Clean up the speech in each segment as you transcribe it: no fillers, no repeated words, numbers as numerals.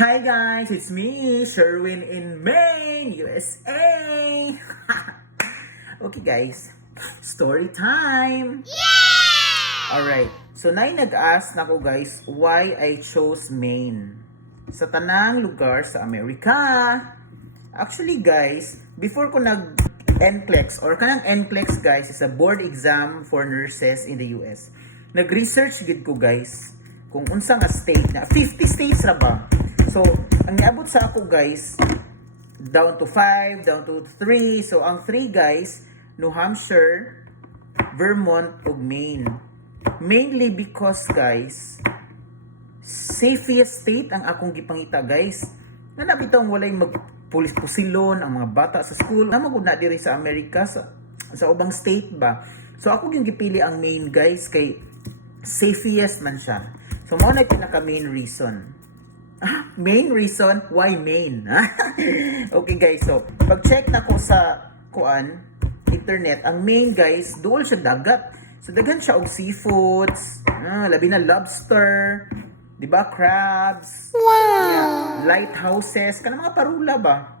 Hi guys, it's me, Sherwin in Maine, USA. Okay guys, story time. Alright, so nag-ask na ko guys why I chose Maine sa tanang lugar sa Amerika. Actually guys, before ko NCLEX or kanang NCLEX guys is a board exam for nurses in the US. Nag-research gid ko guys kung unsa nga state na 50 states ra ba. So, ang niabot sa ako guys, down to 5, down to 3. So, ang 3 guys, New Hampshire, Vermont, ug Maine. Mainly because guys, safest state ang akong gipangita guys. Nga nabitang walay magpulis-pusilon ang mga bata sa school. Namagod na diri sa Amerika, sa ubang state ba. So, ako yung gipili ang Maine guys, kay safest man siya. So, mao na pinaka main reason. Main reason why Maine. Okay guys, so pag-check na ko sa internet, ang Maine guys, dool siya dagat. So daghan siya og seafoods, labi na lobster, 'di ba, crabs. Wow. Lighthouses, kana mga parula ba.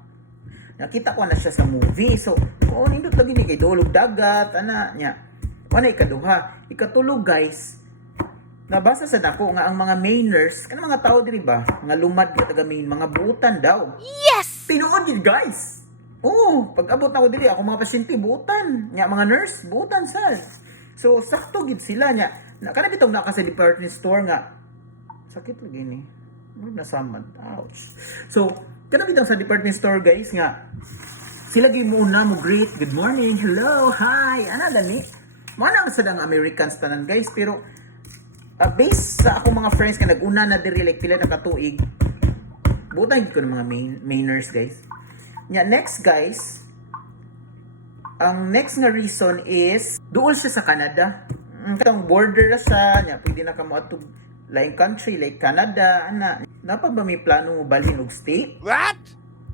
Nakita ko na siya sa movie. So, kung nindot lagi ni kay dool og dagat, ana nya. Wala ikaduha, ikatulog guys. Nabasa sa dako nga ang mga Mainers, kana mga tao diri ba, nga lumad nga taga Maine, mga buutan daw. Yes! Tinuod gid guys. Oo, pag abot na ko diri, ako mga pasyente buutan, nya mga nurse buutan sad. So sakto gid sila nya. Kana bitong naka sa department store nga sakit lagi ni. Nasamad. Ouch. So, kana bitong sa department store guys nga sila gyud muna mo greet, good morning, hello, hi, ana gani. Mana sa dang Americans tanan guys, pero based sa akong mga friends nga nag-una na diri like pila na katuig, butang ko ng mga Mainers guys. Nya next guys, ang next nga reason is duol siya sa Canada. Katong border na siya, nya pwede na kamo atog laing country like Canada, ana. Napa ba may plano mo balhin og state? What?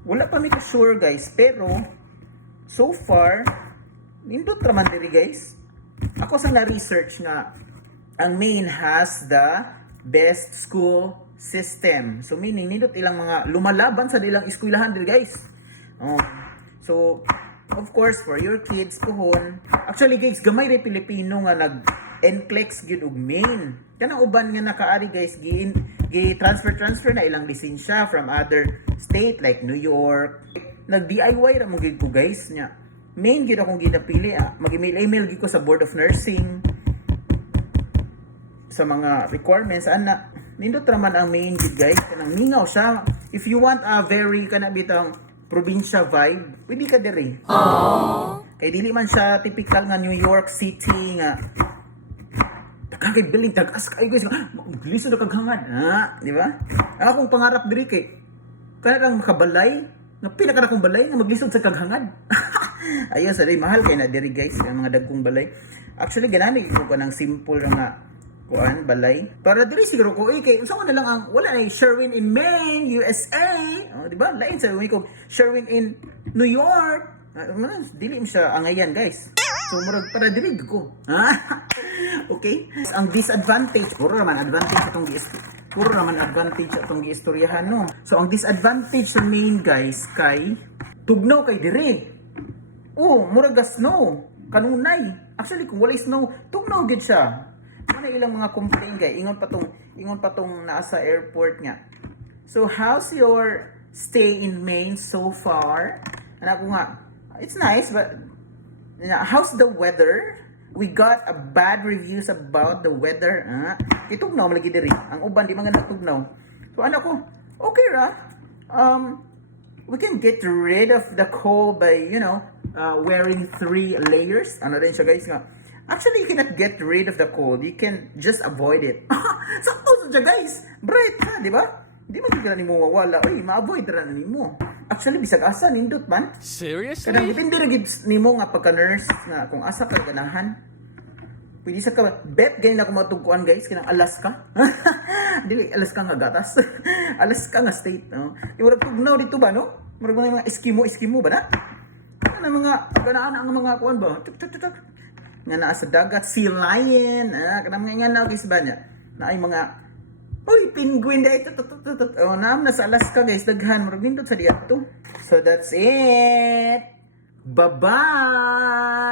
Wala pa mi ka sure guys, pero so far nindot ra man diri guys. Ako sa na-research nga ang Maine has the best school system. So meaning nindot ilang mga lumalaban sa ilang eskwelahan diri guys. So of course for your kids pohon. Actually guys, gamay ray Pilipino nga nag-NCLEX gyud og Maine. Kanang uban nga nakaari guys transfer na ilang lisensya from other state like New York. Nag-DIY ra mo gyud ko guys nya. Maine gyud akong ginapili. Mag-email gyud ko sa Board of Nursing sa mga requirements ana nindot raman ang Maine gid guys, kanang mingaw siya. If you want a very kana bitang probinsya vibe, pwede ka diri. Kay dili man siya typical nga New York City nga kagay building tagas kay guys, maglisod na kaghangad, di ba? Akong pangarap diri kay kana kang makabalay nga pinaka akong balay nga maglisod sa kaghangad. Ayun sa mahal kay na diri guys, ang mga dagkong balay. Actually ganani ko kanang simple nga balay. Para diri siguro ko kay unsa man na lang ang wala na Sherwin in Maine, USA. Di ba? Lain sa ko Sherwin in New York. Dili mo siya angayan guys. So murag para diri ko. Okay? Ang disadvantage, puro naman advantage atong giistoryahan no. So ang disadvantage sa Maine guys kay tugnaw kay diri. Murag snow, kanunay. Actually kung walay snow, tugnaw gid siya. Ano ilang mga complaint guys, ingon pa tong nasa airport nga. So how's your stay in Maine so far? Anak ko nga, it's nice but how's the weather? We got a bad reviews about the weather. Itugnaw malagi diri. Ang uban di man natugnaw. So anak ko, okay ra. We can get rid of the cold by, wearing 3 layers. Ano rin siya guys nga. Actually, you cannot get rid of the cold. You can just avoid it. Sakto siya guys. Bright ha, di ba? Di ba ka na ni mo mawala? Ma-avoid ra na ni mo. Actually, bisag asa nindot man. Seriously? Kadang depende ra gid nimo nga pagka-nurse nga kung asa ka ganahan. Pwede sa ka bet ganin ako matugkuan guys kanang Alaska. Dili Alaska nga gatas. Alaska nga state, no. Murag tugnaw dito ba no? Murag mga Eskimo ba na? Ano mga ganaan ang mga kuan ba? Tuk nga naa sa dagat, sea lion, kanang mga nga guys ba niya na ay mga Uy, penguin da ito. Oh, naam na sa Alaska guys, daghan murag nindot sa diadto. So that's it. Bye-bye.